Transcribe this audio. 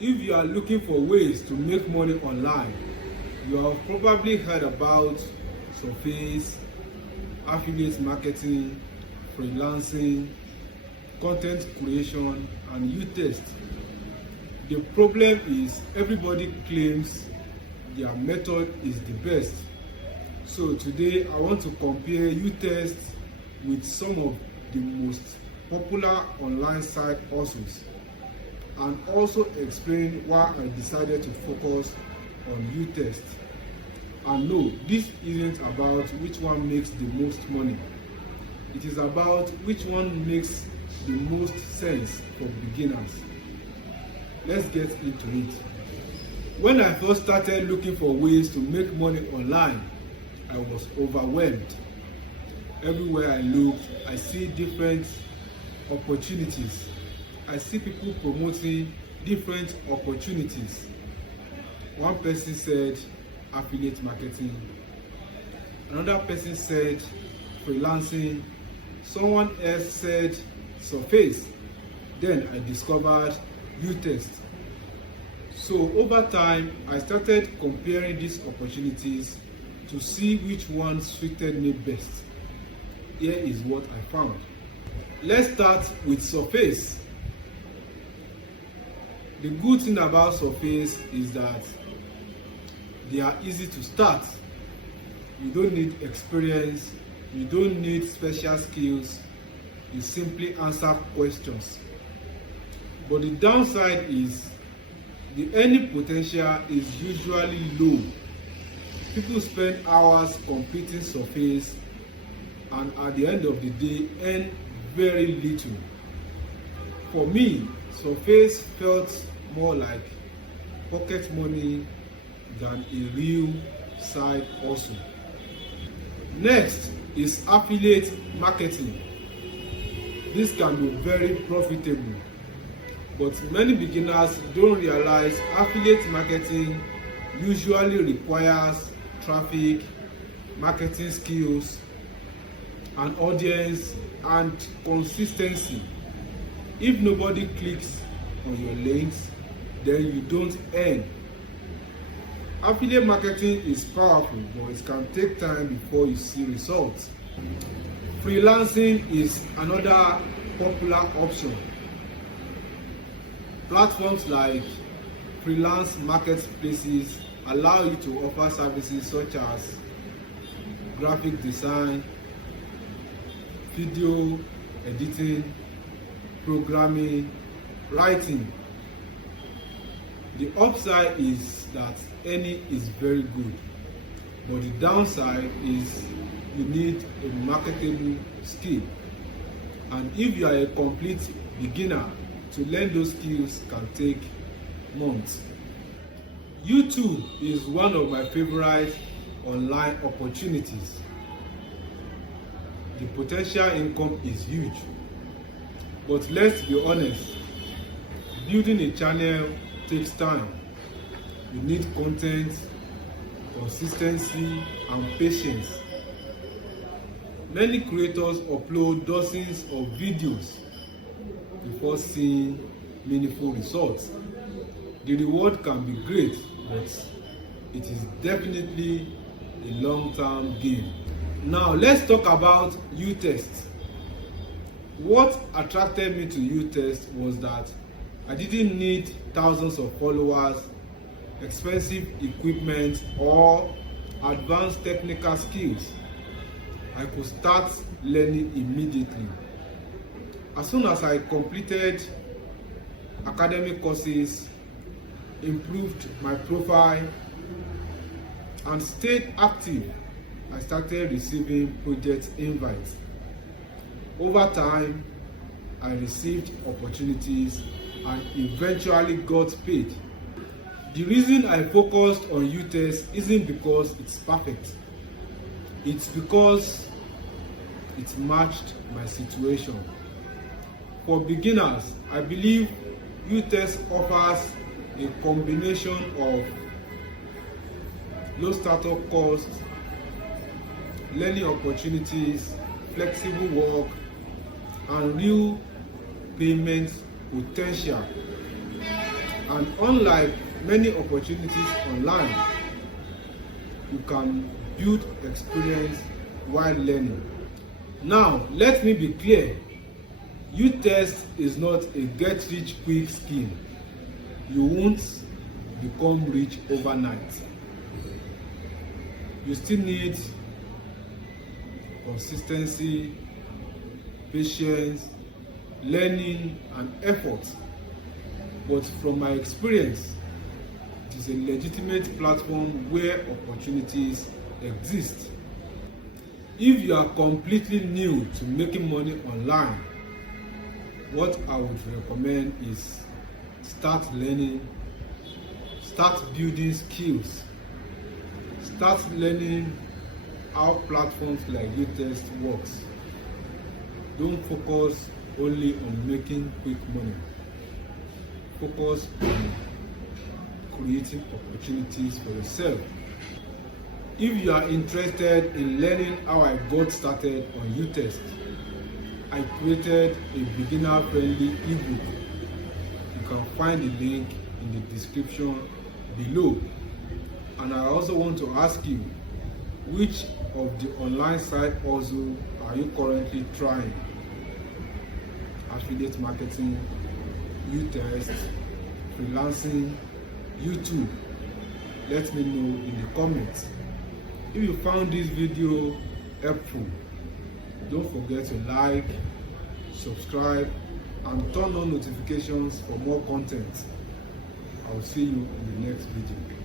If you are looking for ways to make money online, you have probably heard about surface, affiliate marketing, freelancing, content creation, and uTest. The problem is everybody claims their method is the best. So today I want to compare uTest with some of the most popular online side hustles and also explain why I decided to focus on uTest. And no, this isn't about which one makes the most money. It is about which one makes the most sense for beginners. Let's get into it. When I first started looking for ways to make money online, I was overwhelmed. Everywhere I looked, I see different opportunities. I see people promoting different opportunities. One person said affiliate marketing. Another person said freelancing. Someone else said surface. Then I discovered uTest. So over time, I started comparing these opportunities to see which one suited me best. Here is what I found. Let's start with surface. The good thing about surface is that they are easy to start. You don't need experience, you don't need special skills, you simply answer questions. But the downside is the earning potential is usually low. People spend hours completing surface and at the end of the day earn very little. For me, surface felt more like pocket money than a real side hustle. Next is affiliate marketing. This can be very profitable, but many beginners don't realize affiliate marketing usually requires traffic, marketing skills, an audience, and consistency. If nobody clicks on your links, then you don't earn. Affiliate marketing is powerful, but it can take time before you see results. Freelancing is another popular option. Platforms like freelance marketplaces allow you to offer services such as graphic design, video editing, programming, writing. The upside is that earning is very good, but the downside is you need a marketable skill. And if you are a complete beginner, to learn those skills can take months. YouTube is one of my favorite online opportunities. The potential income is huge, but let's be honest, building a channel takes time. You need content, consistency, and patience. Many creators upload dozens of videos before seeing meaningful results. The reward can be great, but it is definitely a long-term gain. Now let's talk about uTest. What attracted me to uTest was that I didn't need thousands of followers, expensive equipment, or advanced technical skills. I could start learning immediately. As soon as I completed academic courses, improved my profile, and stayed active, I started receiving project invites. Over time, I received opportunities and eventually got paid. The reason I focused on uTest isn't because it's perfect. It's because it matched my situation. For beginners, I believe uTest offers a combination of low startup costs, learning opportunities, flexible work, and real payment potential. And unlike many opportunities online, you can build experience while learning. Now, let me be clear. uTest is not a get-rich-quick scheme. You won't become rich overnight. You still need consistency, patience, learning, and effort. But from my experience, it is a legitimate platform where opportunities exist. If you are completely new to making money online, what I would recommend is start learning, start building skills, start learning how platforms like uTest works. Don't focus only on making quick money. Focus on creating opportunities for yourself. If you are interested in learning how I got started on uTest, I created a beginner-friendly ebook. You can find the link in the description below. And I also want to ask you, which of the online side hustle are you currently trying? Affiliate marketing, uTest, freelancing, YouTube? Let me know in the comments. If you found this video helpful, don't forget to like, subscribe, and turn on notifications for more content. I'll see you in the next video.